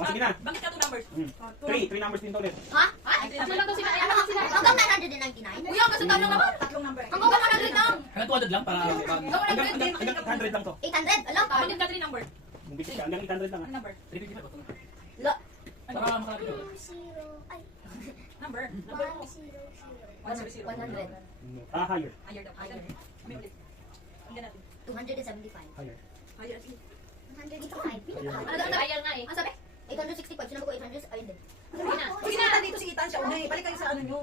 O, sige na. Bakit ka 2 numbers? 3 numbers din to ulit. Ha? Tatlo lang daw sila. Ayan lang sila. Hanggang 999? Kuya, kasi tanong naman. Tatlong number. Hanggang 100 lang. Hanggang 200 lang para... Hanggang 800 lang to. 800? Alam ka? Bakit ka 3 number? Bumbisit ka, hanggang 800 lang. Ano number? 355 ba? La. Para makalapit ko. 0, ay, Number? 100. 100. Higher. Higher daw. Higher. Kami ulit. Hanggang natin. 275. Higher. Higher at 185. Pinaka. Ano daw? Higher nga eh. Ang sabi? 865. Sinabi ko 800. Ayun din. Sige na. Sige na, dito si Itan siya una eh. Balik kayo sa ano nyo.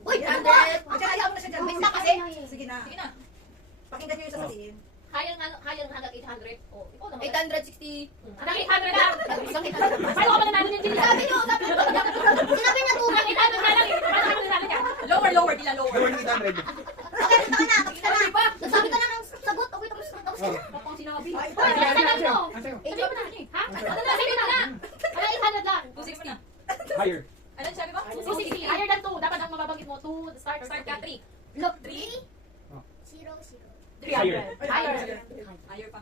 Uy, 100. Diyan, ayaw mo na siya dyan. Mix na kasi. Sige na. Sige na. Pakinggan nyo yung sasabihin. Higher hanggang 800. Oh, ikaw naman. 860. Hanggang 800 lang. Isang 800. Paano ka ba nanalo niyan, Jilly? Sabi niyo, sinabi niya Hanggang 800 na lang eh. Paano ka ba nanalo niyan? Lower, Dila, lower. Lower ng 800. Okay, tapos na. Nasabi ka na ng sagot. Okay, tapos na. Tapos na. Bakong sinabi. Ay, Hoy, nasa lang to. Ang sayo. Sabi mo na. Ha? Ano na? Sabi mo na. Hanggang 800 lang. 260. Higher. Ano sabi mo? 260. Higher than 2. Dapat ang mababanggit mo. 2 start or Start ka, 3. Look, 3. 0. 300. Higher. Higher pa.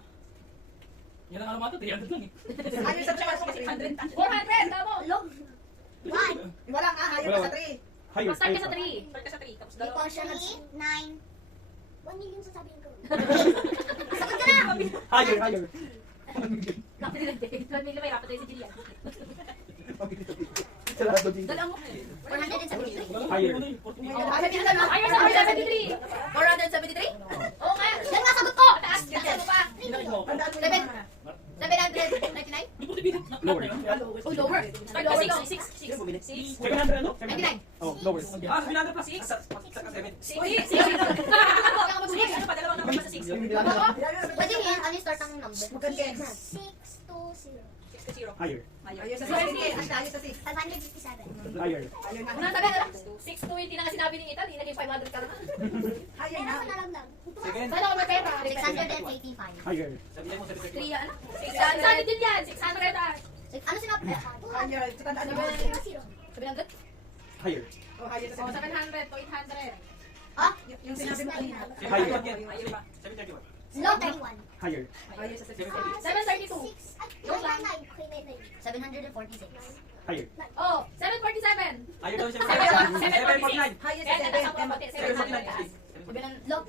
Yan ang alamat, 300 lang eh. Higher sa chance kasi 800. 400. Tama mo. Look. 1. Wala nga, higher ka sa 3. Higher. Start ka sa 3. Start ka sa 3. Tapos Di dalawa. ko siya 9. 1 million sasabihin ko. Sagot ka na! Higher. Higher. Dapat nila din. 1 million may rapat tayo si Jilly. Sarado din. Dala mo. 473. Higher. Higher sa 473. 473? Oo nga. Yan nga sagot ko! Taas ka ano pa? Ginamit mo. Tandaan mo Seven. yung 799? Hindi po sabihin. Lower. Oh, lower. Start ka 6. 6. 700 ano? 99. Oh, lower. Ah, 700 plus 6. 6. 6. Ano pa? Dalawang number pa sa 6. Pwede yan, ano yung start ng number? Magkagin. 620. 6 to 0. Higher. Higher sa 6. Higher sa 6. 557. Higher. Higher na. Unang sabi na 620 na nga sinabi ni Ita. Di naging 500 ka naman. Higher na. Nalagdag. Second. Sana ako may pera. 685. Higher. Sabihin mo sa 3 ano? 600 din yan. 600 ah. Ano sinabi? Higher. Tandaan mo. 700? Higher. Oh, higher sa Oh, 7. 700 to 800. Ah? Yung sinabi mo kanina. Higher. Higher pa. 731. Low 31. Higher. Higher sa 7. 732. 746. Higher. Oh, 747. Ayaw daw siya. 749. Higher sa Kaya 7. nasa konti. 700. 749. Low.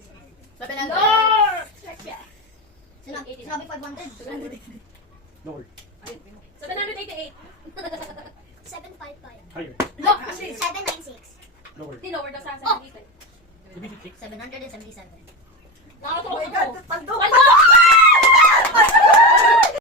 Lord! Sinabi 500. Lower. 788. 755. Higher. Look! 796. Lower. Di lower daw sa 788. 756. 777. Nakakatawa Oh my ko. God.